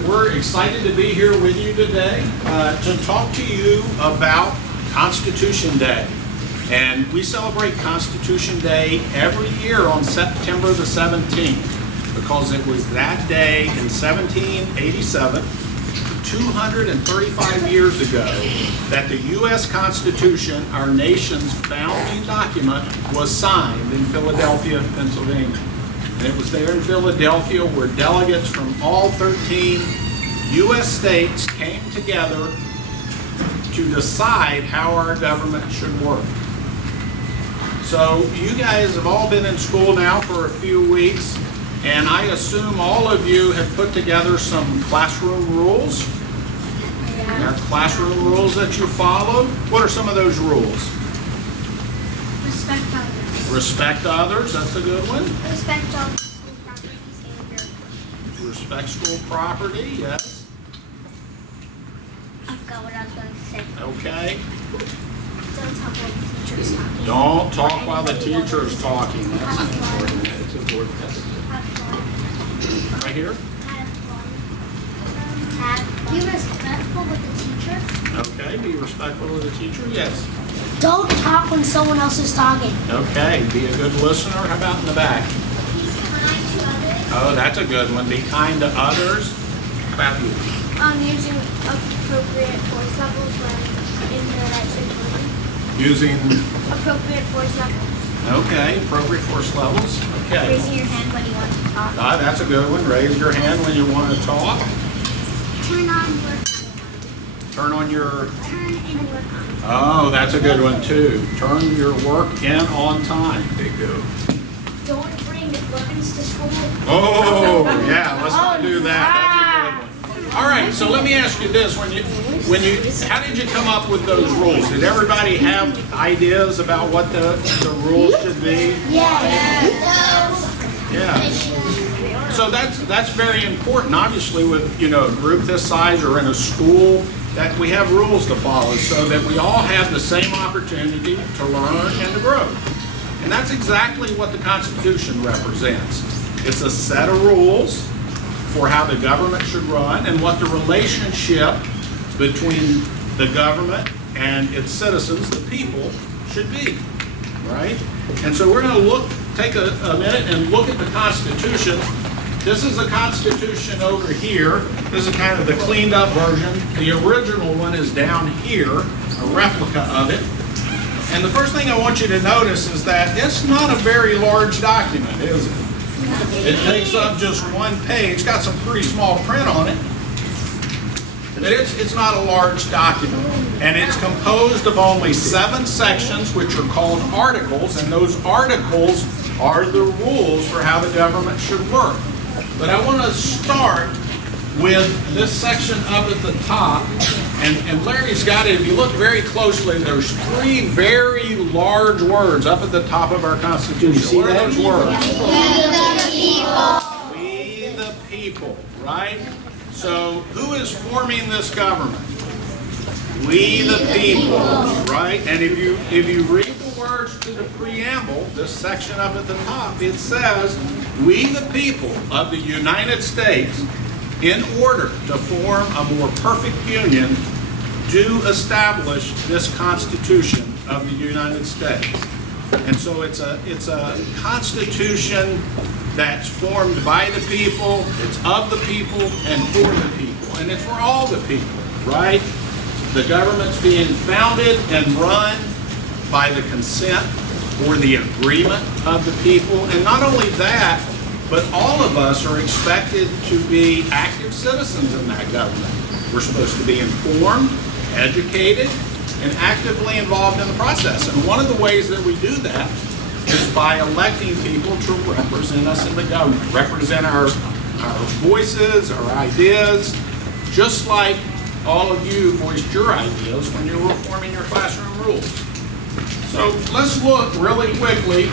we're excited to be here with you today to talk to you about Constitution Day. And we celebrate Constitution Day every year on September the 17th because it was that day in 1787, 235 years ago, that the U.S. Constitution, our nation's founding document, was signed in Philadelphia, Pennsylvania. And it was there in Philadelphia where delegates from all 13 U.S. states came together to decide how our government should work. So you guys have all been in school now for a few weeks, and I assume all of you have put together some classroom rules. There are classroom rules that you follow. What are some of those rules? Respect others. Respect others, that's a good one. Respect all school properties and your equipment. Respect school property, yes. I forgot what I was going to say. Okay. Don't talk while the teacher is talking. Don't talk while the teacher is talking. That's important. It's important. Have fun. Right here? Have fun. Be respectful with the teacher. Okay, be respectful of the teacher, yes. Don't talk when someone else is talking. Okay, be a good listener. How about in the back? Be kind to others. Oh, that's a good one. Be kind to others. How about you? Using appropriate force levels when in the right situation. Using, Appropriate force levels. okay, appropriate force levels. Okay. Raising your hand when you want to talk. That's a good one. Raise your hand when you want to talk. Turn on your Turn on your, turn and work on. oh, that's a good one too. Turn your work in on time. Big go. Don't bring weapons to school. Oh, yeah, let's not do that. That's a good one. All right, so let me ask you this. When you, how did you come up with those rules? Did everybody have ideas about what the rules should be? Yeah. So that's very important. Obviously, with a group this size or in a school, that we have rules to follow so that we all have the same opportunity to learn and to grow. And that's exactly what the Constitution represents. It's a set of rules for how the government should run and what the relationship between the government and its citizens, the people, should be, right? And so we're going to take a minute and look at the Constitution. This is the Constitution over here. This is kind of the cleaned up version. The original one is down here, a replica of it. And the first thing I want you to notice is that it's not a very large document, is it? It takes up just one page, got some pretty small print on it. But it's not a large document. And it's composed of only 7 sections, which are called articles, and those articles are the rules for how the government should work. But I want to start with this section up at the top, and Larry's got it. If you look very closely, there's 3 very large words up at the top of our Constitution. What are those words? We the people, right? So who is forming this government? We the people, right? And if you read the words to the preamble, this section up at the top, it says, we the people of the United States, in order to form a more perfect union, do establish this Constitution of the United States. And so it's a Constitution that's formed by the people, it's of the people, and for the people. And it's for all the people, right? The government's being founded and run by the consent or the agreement of the people. And not only that, but all of us are expected to be active citizens in that government. We're supposed to be informed, educated, and actively involved in the process. And one of the ways that we do that is by electing people to represent us in the government, represent our voices, our ideas, just like all of you voiced your ideas when you were forming your classroom rules. So let's look really quickly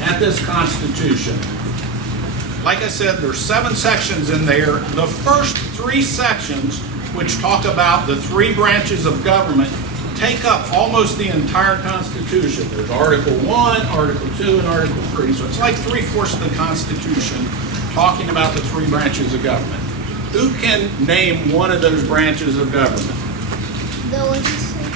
at this Constitution. Like I said, there's 7 sections in there. The first 3 sections, which talk about the 3 branches of government, take up almost the entire Constitution. There's Article 1, Article 2, and Article 3. So it's like 3/4 of the Constitution talking about the 3 branches of government. Who can name one of those branches of government? The legislature.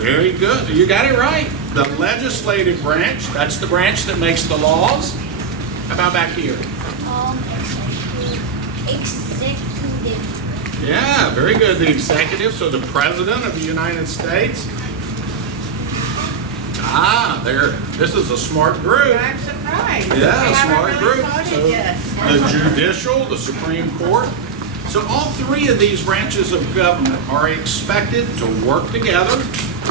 Very good. You got it right. The legislative branch, that's the branch that makes the laws. How about back here? Executive. Yeah, very good. The executive, so the president of the United States. There. This is a smart group. I'm surprised. Yeah, We smart haven't really group. voted So yet. the judicial, the Supreme Court. So all three of these branches of government are expected to work together.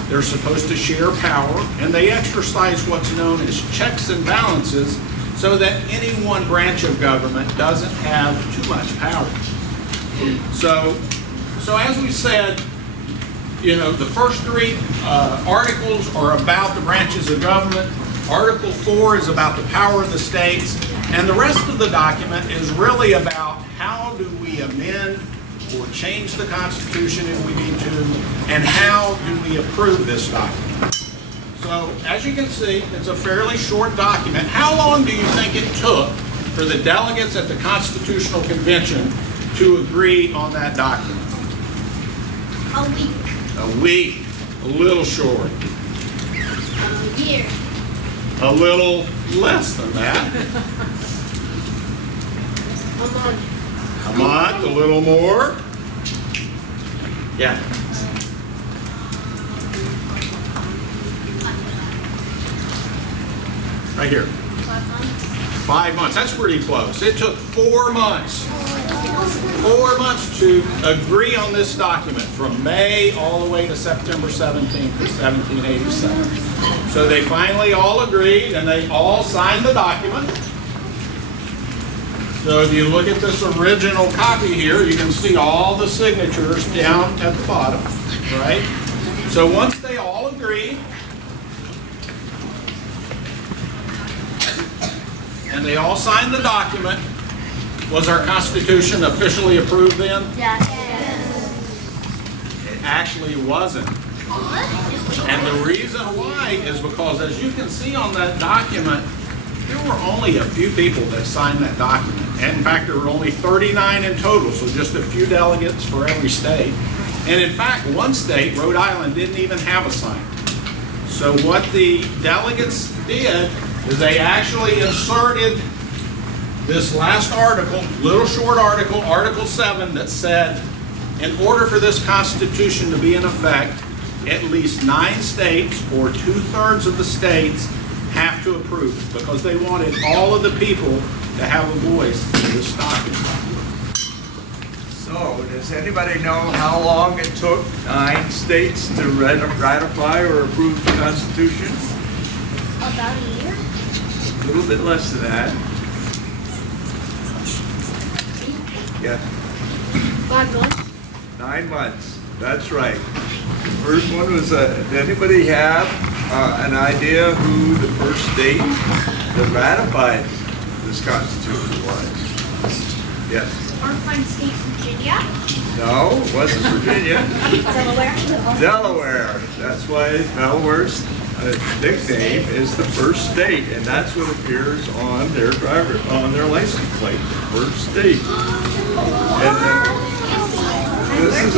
They're supposed to share power, and they exercise what's known as checks and balances so that any one branch of government doesn't have too much power. So as we said, you know, the first three articles are about the branches of government. Article 4 is about the power of the states, and the rest of the document is really about how do we amend or change the Constitution if we need to, and how do we approve this document. So, as you can see, it's a fairly short document. How long do you think it took for the delegates at the Constitutional Convention to agree on that document? A week. A week. A little short. A year. A little less than that. A month. A month, a little more. Yeah. Right here. 5 months. 5 months. That's pretty close. It took 4 months. 4 months to agree on this document from May all the way to September 17th of 1787. So they finally all agreed and they all signed the document. So if you look at this original copy here, you can see all the signatures down at the bottom, right? So once they all agreed, and they all signed the document, was our Constitution officially approved then? Yes. It actually wasn't. And the reason why is because, as you can see on that document, there were only a few people that signed that document. And in fact, there were only 39 in total, so just a few delegates for every state. And in fact, one state, Rhode Island, didn't even have a sign. So what the delegates did is they actually inserted this last article, little short article, Article 7, that said, in order for this Constitution to be in effect, at least 9 states, or 2/3 of the states, have to approve it, because they wanted all of the people to have a voice in this document. So, does anybody know how long it took 9 states to ratify or approve the Constitution? About a year. A little bit less than that. Yeah, 5 months. 9 months. That's right. The first one was, did anybody have an idea who the first state that ratified this Constitution was? Yes. Our fine state, Virginia. No, it wasn't Virginia. Delaware. Delaware. That's why Delaware's nickname is the first state, and that's what appears on their license plate, the first state. And this is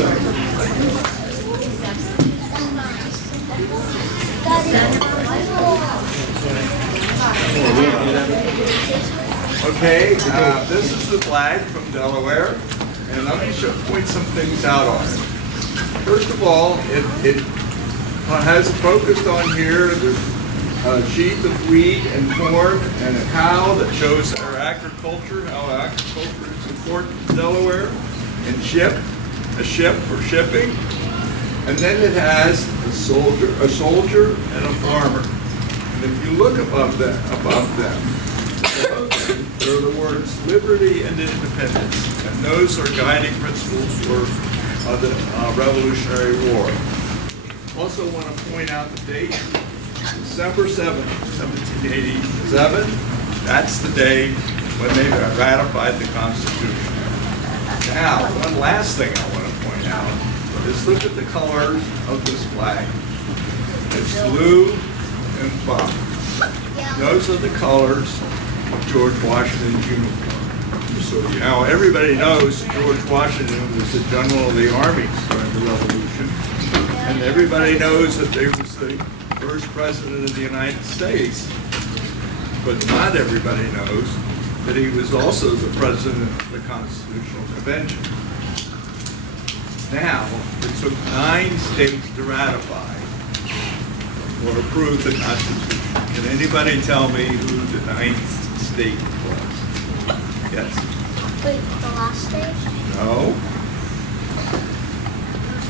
okay. This is the flag from Delaware, and let me point some things out on it. First of all, it has focused on here the sheath of wheat and corn and a cow that shows our agriculture, how agriculture is important in Delaware, and a ship for shipping. And then it has a soldier and a farmer. And if you look above them, there are the words liberty and independence, and those are guiding principles for the Revolutionary War. Also want to point out the date, December 7th, 1787. That's the day when they ratified the Constitution. Now, one last thing I want to point out is look at the colors of this flag. It's blue and buff. Those are the colors of George Washington's uniform. Now, everybody knows George Washington was the general of the army during the Revolution, and everybody knows that he was the first president of the United States, but not everybody knows that he was also the president of the Constitutional Convention. Now, it took 9 states to ratify or approve the Constitution. Can anybody tell me who the 9th state was? Yes? Wait, the last stage? No?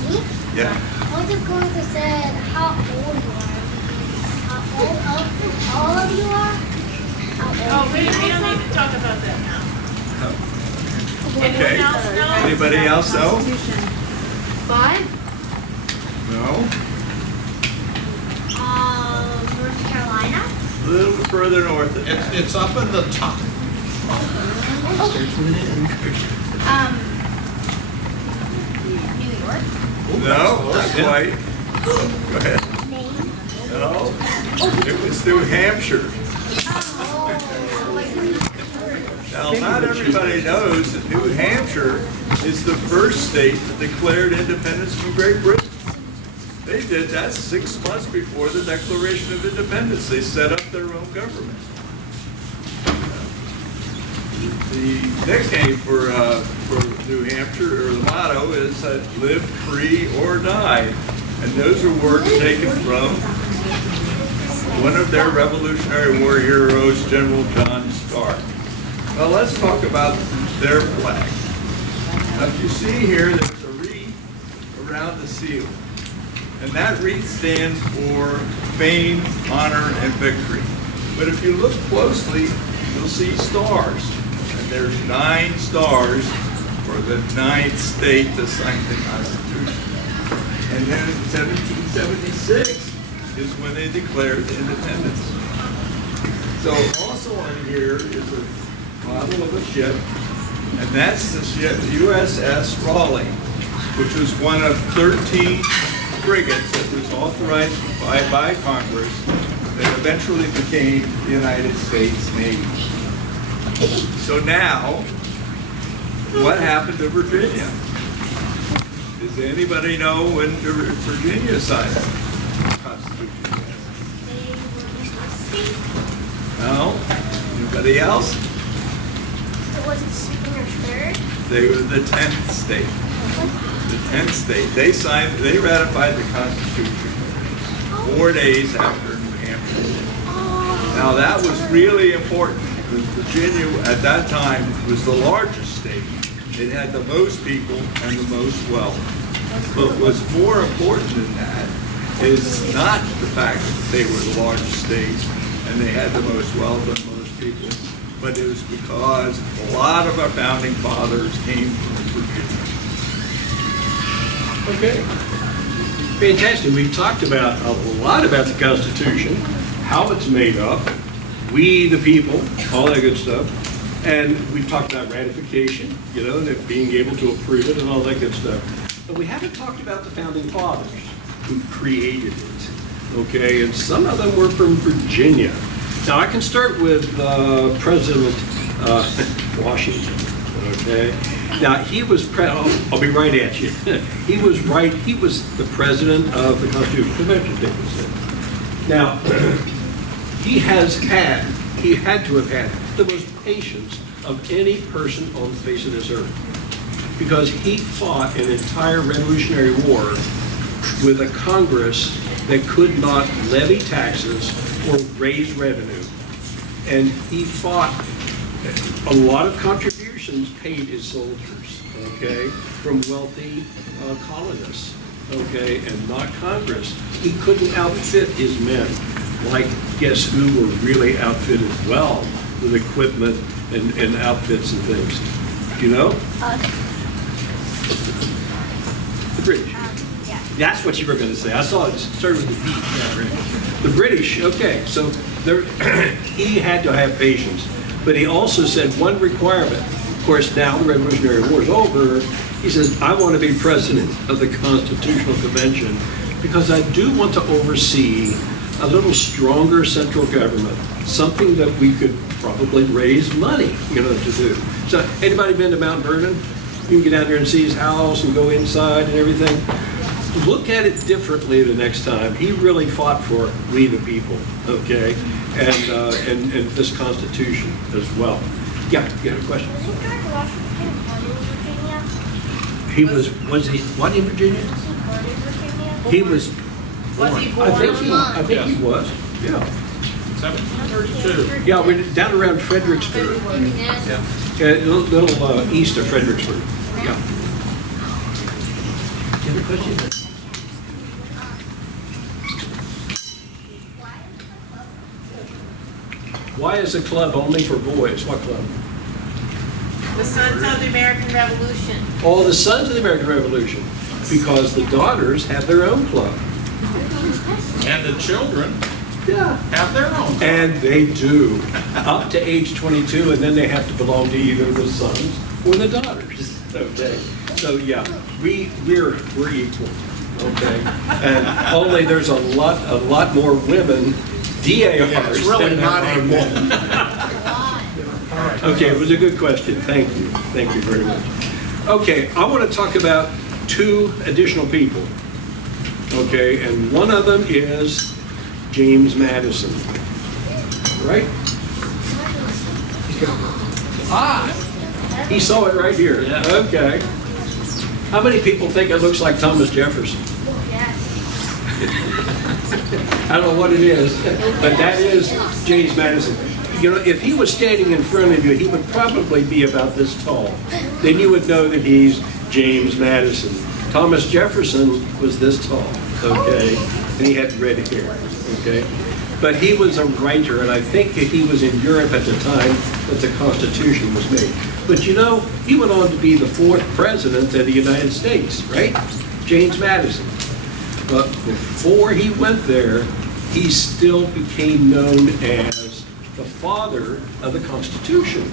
Me? Yeah. I was just going to say how old you are. How old all of you are? How old Oh, we you don't guys need to talk about that now. Okay. Anyone else know? Anybody else know? 5? No? North Carolina? A little further north of that. It's up in the top. New York? No, not quite. Go ahead. Maine? No, it was New Hampshire. Now, not everybody knows that New Hampshire is the first state that declared independence from Great Britain. They did that 6 months before the Declaration of Independence. They set up their own government. The nickname for New Hampshire, or the motto, is live free or die. And those are words taken from one of their Revolutionary War heroes, General John Stark. Well, let's talk about their flag. Now, if you see here, there's a wreath around the seal. And that wreath stands for fame, honor, and victory. But if you look closely, you'll see stars. And there's 9 stars for the 9th state to sign the Constitution. And then in 1776 is when they declared independence. So also on here is a model of a ship, and that's the ship USS Raleigh, which was one of 13 frigates that was authorized by Congress that eventually became the United States Navy. So now, what happened to Virginia? Does anybody know when Virginia signed the Constitution? They were just a state. No? Anybody else? So was it second or third? They were the 10th state. The 10th state. They ratified the Constitution 4 days after New Hampshire. Now that was really important because Virginia at that time was the largest state. It had the most people and the most wealth. But what's more important than that is not the fact that they were the largest state and they had the most wealth and most people, but it was because a lot of our founding fathers came from Virginia. Okay. Fantastic. We've talked about a lot about the Constitution, how it's made up, we the people, all that good stuff. And we've talked about ratification, and it being able to approve it and all that good stuff. But we haven't talked about the founding fathers who created it, okay? And some of them were from Virginia. Now, I can start with President Washington, okay? Now, he was, I'll be right at you. He was the president of the Constitutional Convention, they would say. Now, he had to have had the most patience of any person on the face of this earth, because he fought an entire Revolutionary War with a Congress that could not levy taxes or raise revenue. And he fought a lot of contributions paid his soldiers, okay, from wealthy colonists, okay, and not Congress. He couldn't outfit his men. Like, guess who were really outfitted well with equipment and outfits and things? Do you know? The British. Yeah. That's what you were going to say. I saw it started with the B. Yeah, right. The British, okay. So he had to have patience. But he also said one requirement. Of course, now the Revolutionary War is over. He says, I want to be president of the Constitutional Convention because I do want to oversee a little stronger central government, something that we could probably raise money, to do. So anybody been to Mount Vernon? You can get out there and see his house and go inside and everything. Look at it differently the next time. He really fought for we the people, okay? And this Constitution as well. Yeah, you have a question? Was George Washington born in Virginia? Was he, what in Virginia? Was he born in Virginia? He was Was he born? I think he was, yeah. 1732. Yeah, we're down around Fredericksburg. A little east of Fredericksburg. Yeah. Do you have a question? Why is a club only for boys? What club? The Sons of the American Revolution. Oh, the Sons of the American Revolution. Because the daughters have their own club. And the children Yeah. have their own. And they do. Up to age 22, and then they have to belong to either the sons or the daughters. Okay. So yeah, we're equal. Okay. And only there's a lot more women DARs. Yeah, it's really than not there are equal. men. Okay, it was a good question. Thank you. Thank you very much. Okay, I want to talk about two additional people. Okay, and one of them is James Madison. Right? He saw it right here. Yeah. Okay. How many people think it looks like Thomas Jefferson? I don't know what it is, but that is James Madison. You know, if he was standing in front of you, he would probably be about this tall. Then you would know that he's James Madison. Thomas Jefferson was this tall, okay? And he had red hair, okay? But he was a writer, and I think that he was in Europe at the time that the Constitution was made. But you know, he went on to be the 4th president of the United States, right? James Madison. But before he went there, he still became known as the father of the Constitution.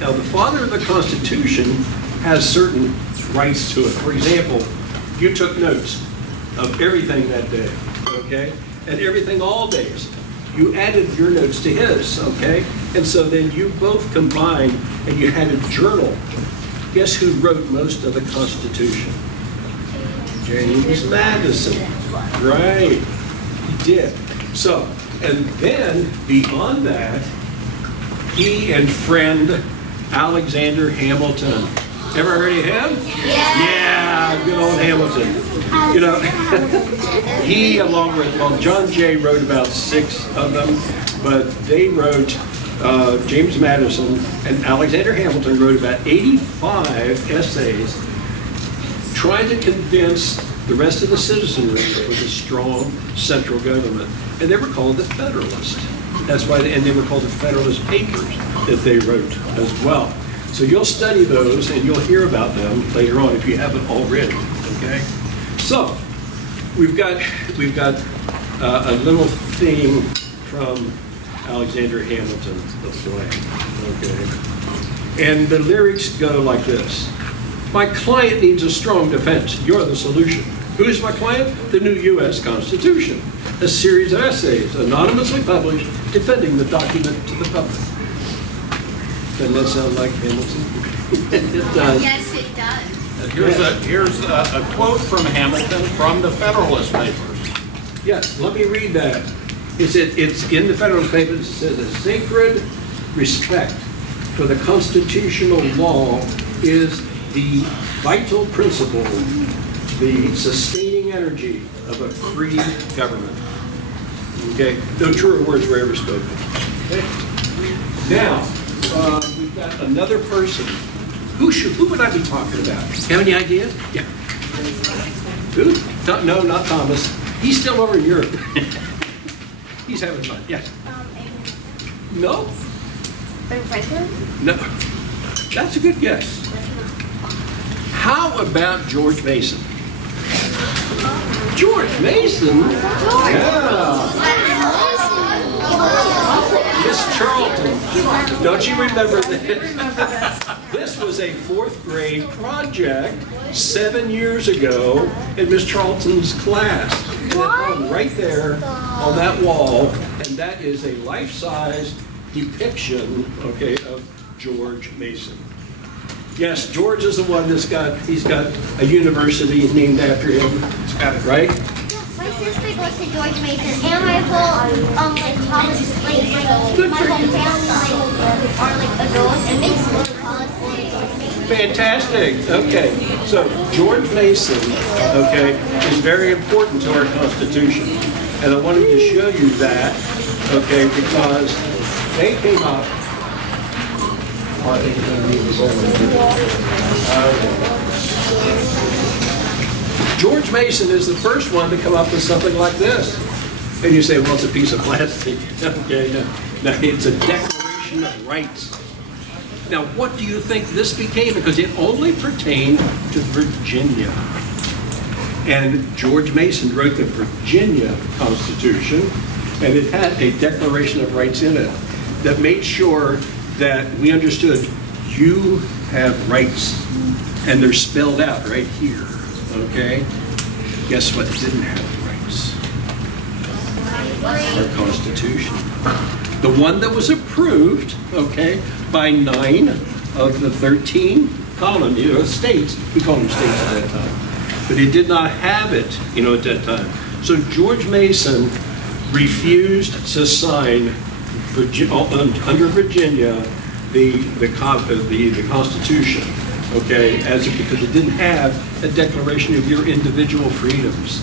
Now, the father of the Constitution has certain rights to it. For example, you took notes of everything that day, okay? And everything all days. You added your notes to his, okay? And so then you both combined and you had a journal. Guess who wrote most of the Constitution? James Madison. Right. He did. So, and then beyond that, he and friend Alexander Hamilton. Ever heard of him? Yeah, good old Hamilton. You know, he along with, well, John Jay wrote about 6 of them, but they wrote, James Madison and Alexander Hamilton wrote about 85 essays trying to convince the rest of the citizenry for the strong central government. And they were called the Federalists. That's why, and they were called the Federalist Papers that they wrote as well. So you'll study those and you'll hear about them later on if you haven't already, okay? So, we've got a little thing from Alexander Hamilton, the play, okay? And the lyrics go like this. My client needs a strong defense. You're the solution. Who's my client? The new U.S. Constitution. A series of essays anonymously published defending the document to the public. Doesn't that sound like Hamilton? It does. Yes, it does. Here's a quote from Hamilton from the Federalist Papers. Yes, let me read that. It's in the Federalist Papers. It says, a sacred respect for the constitutional law is the vital principle, the sustaining energy of a free government. Okay, no truer words were ever spoken. Okay? Now, we've got another person. Who would I be talking about? Have any idea? Yeah. Who? No, not Thomas. He's still over in Europe. He's having fun. Yes. No. No. That's a good guess. How about George Mason? George Mason? Yeah. Miss Charlton. Don't you remember this? This was a 4th grade project 7 years ago in Miss Charlton's class. And it hung right there on that wall, and that is a life-size depiction, okay, of George Mason. Yes, George is the one he's got a university named after him, right? My sister goes to George Mason, and my whole like college, like my whole family are like adults and Mason goes to college. Fantastic. Okay, so George Mason, okay, is very important to our Constitution, and I wanted to show you that, okay, because they came up. George Mason is the first one to come up with something like this. And you say, well, it's a piece of plastic. Okay, no, it's a Declaration of Rights. Now, what do you think this became? Because it only pertained to Virginia. And George Mason wrote the Virginia Constitution, and it had a Declaration of Rights in it that made sure that we understood you have rights, and they're spelled out right here, okay? Guess what didn't have rights? Our Constitution. The one that was approved, okay, by 9 of the 13 colonies, states, we call them states at that time, but it did not have it, at that time. So George Mason refused to sign under Virginia the Constitution, okay, because it didn't have a declaration of your individual freedoms,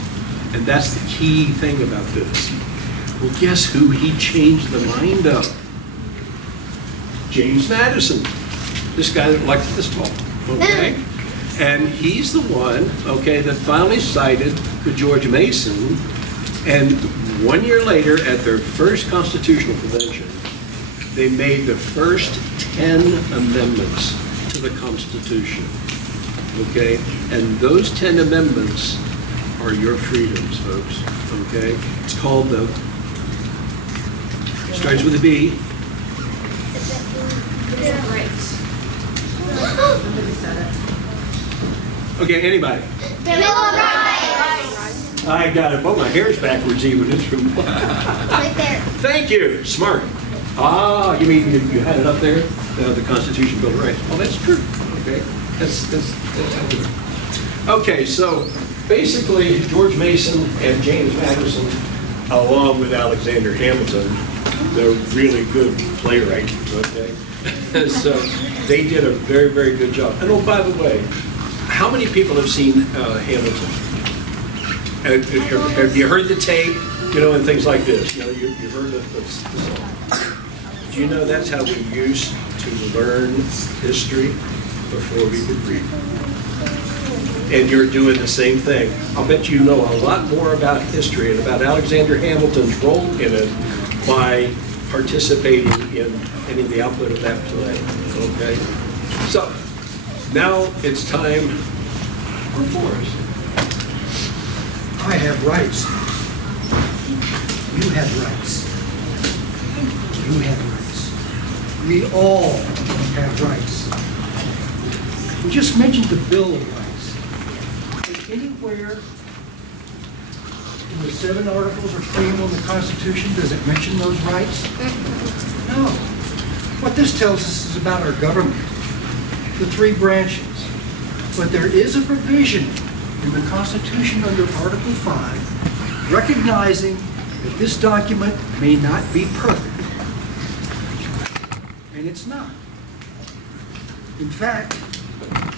and that's the key thing about this. Well, guess who he changed the mind of? James Madison, this guy that likes this talk, okay? And he's the one, okay, that finally sided with George Mason, and 1 year later, at their first Constitutional Convention, they made the first 10 amendments to the Constitution, okay? And those 10 amendments are your freedoms, folks, okay? It's called starts with a B. Okay, anybody? Bill of Rights. I got it. Oh, my hair's backwards even. It's from... Right there. Thank you. Smart. Ah, you mean you had it up there? The Constitution, Bill of Rights. Oh, that's true. Okay. That's how we do it. Okay, so basically, George Mason and James Madison, along with Alexander Hamilton, they're really good playwrights, okay? So they did a very, very good job. And oh, by the way, how many people have seen Hamilton? Have you heard the tape, and things like this? You've heard of the song. Do you know that's how we used to learn history before we could read? And you're doing the same thing. I'll bet you know a lot more about history and about Alexander Hamilton's role in it by participating in any of the output of that play, okay? So, now it's time for Forrest. I have rights. You have rights. You have rights. We all have rights. We just mentioned the Bill of Rights. But anywhere in the 7 articles or preamble of the Constitution, does it mention those rights? No. What this tells us is about our government, the 3 branches. But there is a provision in the Constitution under Article 5 recognizing that this document may not be perfect. And it's not. In fact,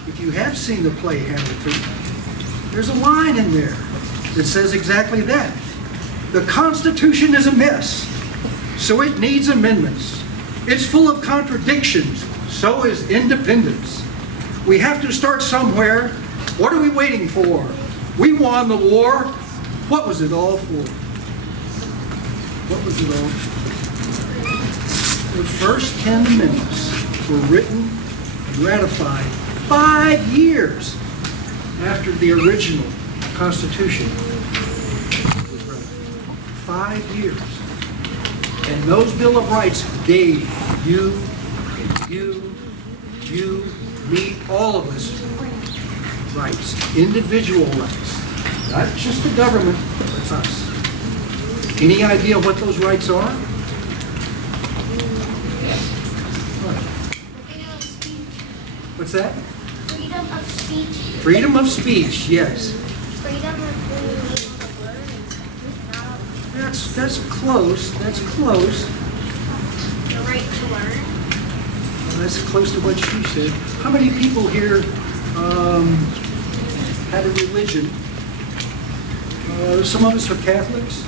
if you have seen the play Hamilton, there's a line in there that says exactly that. The Constitution is a mess, so it needs amendments. It's full of contradictions, so is independence. We have to start somewhere. What are we waiting for? We won the war. What was it all for? What was it all for? The first 10 amendments were written and ratified 5 years after the original Constitution was ratified. 5 years. And those Bill of Rights gave you, me, all of us rights, individual rights. Not just the government, it's us. Any idea what those rights are? What's that? Freedom of speech. Freedom of speech, yes. Freedom of That's close, that's close. the right to learn. Well, that's close to what she said. How many people here have a religion? Some of us are Catholics.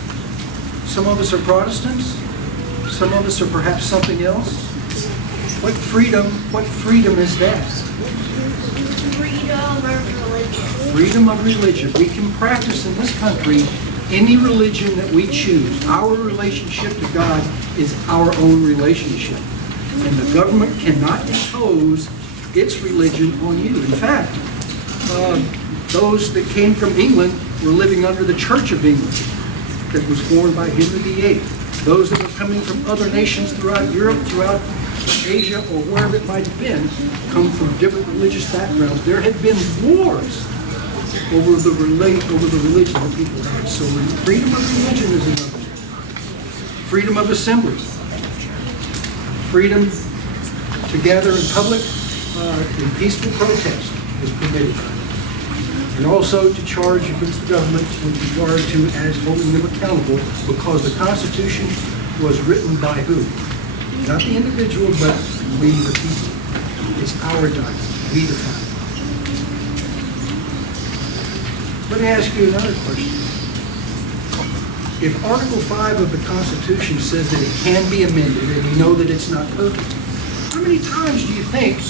Some of us are Protestants. Some of us are perhaps something else. What freedom is that? Freedom of religion. Freedom of religion. We can practice in this country any religion that we choose. Our relationship to God is our own relationship. And the government cannot impose its religion on you. In fact, those that came from England were living under the Church of England that was formed by Henry VIII. Those that were coming from other nations throughout Europe, throughout Asia, or wherever it might have been, come from different religious backgrounds. There had been wars over the religion that people had. So freedom of religion is another. Freedom of assembly. Freedom to gather in public in peaceful protest is permitted. And also to charge against the government with regard to as holding them accountable, because the Constitution was written by who? Not the individual, but we the people. It's our document. We define it. Let me ask you another question. If Article 5 of the Constitution says that it can be amended, and you know that it's not perfect, how many times do you think,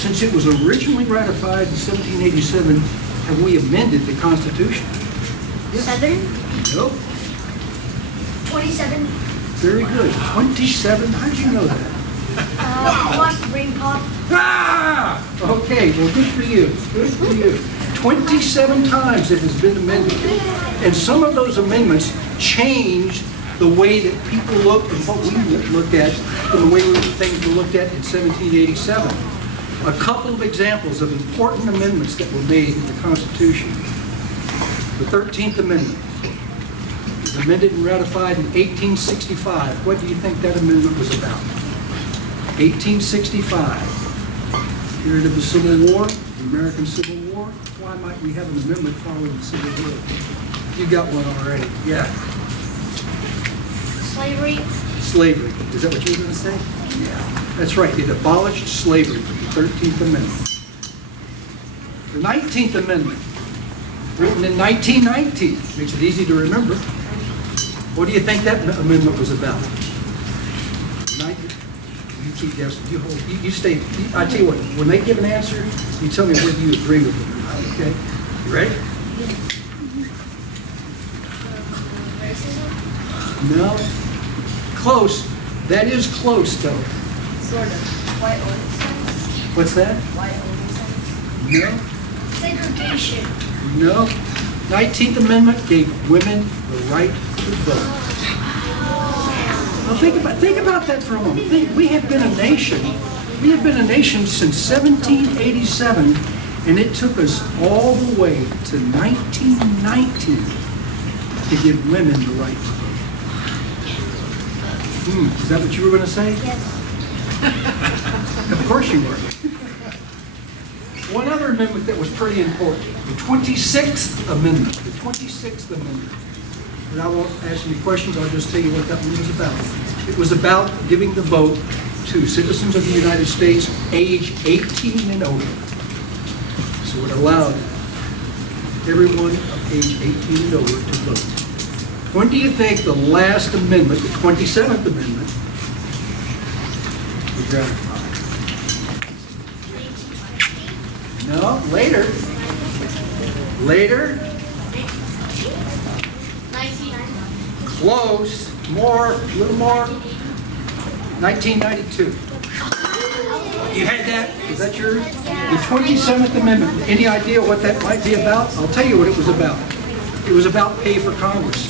since it was originally ratified in 1787, have we amended the Constitution? Yes. 7. Nope. 27. Very good. 27. How did you know that? Watch the brain pop. Ah! Okay, well, good for you. Good for you. 27 times it has been amended. And some of those amendments changed the way that people look and what we look at from the way things were looked at in 1787. A couple of examples of important amendments that were made in the Constitution. The 13th Amendment was amended and ratified in 1865. What do you think that amendment was about? 1865, period of the Civil War, the American Civil War. Why might we have an amendment following the Civil War? You got one already. Yeah. Slavery. Slavery. Is that what you were going to say? Yeah. That's right. It abolished slavery, the 13th Amendment. The 19th Amendment, written in 1919, makes it easy to remember. What do you think that amendment was about? You keep guessing. You stay. I tell you what, when they give an answer, you tell me whether you agree with them or not, okay? You ready? Racism. No. Close. That is close, though. Sort of. White ordinance. What's that? White ordinance. No. Segregation. No. 19th Amendment gave women the right to vote. Now think about that for a moment. We have been a nation. We have been a nation since 1787, and it took us all the way to 1919 to give women the right to vote. Is that what you were going to say? Yes. Of course you were. One other amendment that was pretty important, the 26th Amendment. The 26th Amendment. And I won't ask any questions, I'll just tell you what that one was about. It was about giving the vote to citizens of the United States age 18 and older. So it allowed everyone of age 18 and older to vote. When do you think the last amendment, the 27th Amendment, was ratified? No, later. Later. 1990. Close. More, a little more. 1992. You had that? Is that yours? The 27th Amendment. Any idea what that might be about? I'll tell you what it was about. It was about pay for Congress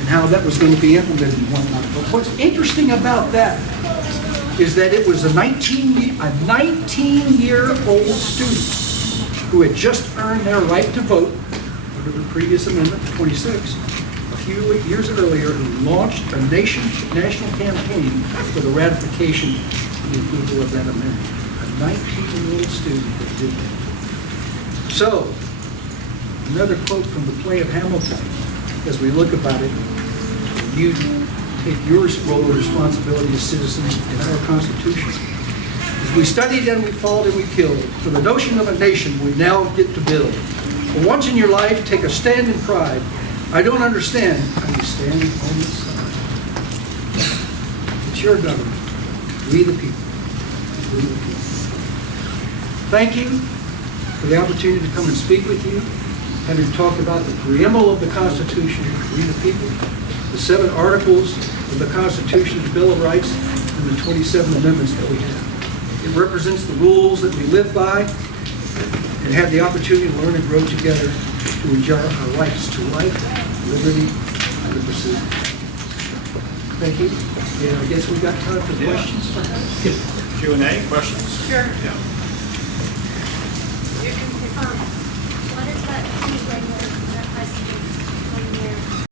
and how that was going to be implemented and whatnot. But what's interesting about that is that it was a 19-year-old student who had just earned their right to vote under the previous amendment, 26, a few years earlier, who launched a national campaign for the ratification and the approval of that amendment. A 19-year-old student that did that. So, another quote from the play of Hamilton, as we look about it, you take your role of responsibility as citizens in our Constitution. As we studied and we fought and we killed for the notion of a nation we now get to build. For once in your life, take a stand in pride. I don't understand how you stand on this side. It's your government. We the people. We the people. Thank you for the opportunity to come and speak with you, having talked about the preamble of the Constitution, we the people, the 7 articles of the Constitution, the Bill of Rights, and the 27 amendments that we have. It represents the rules that we live by and have the opportunity to learn and grow together to enjoy our rights to life, liberty, and the pursuit. Thank you. And I guess we've got time for questions. Q&A, questions? Sure. Yeah. You can,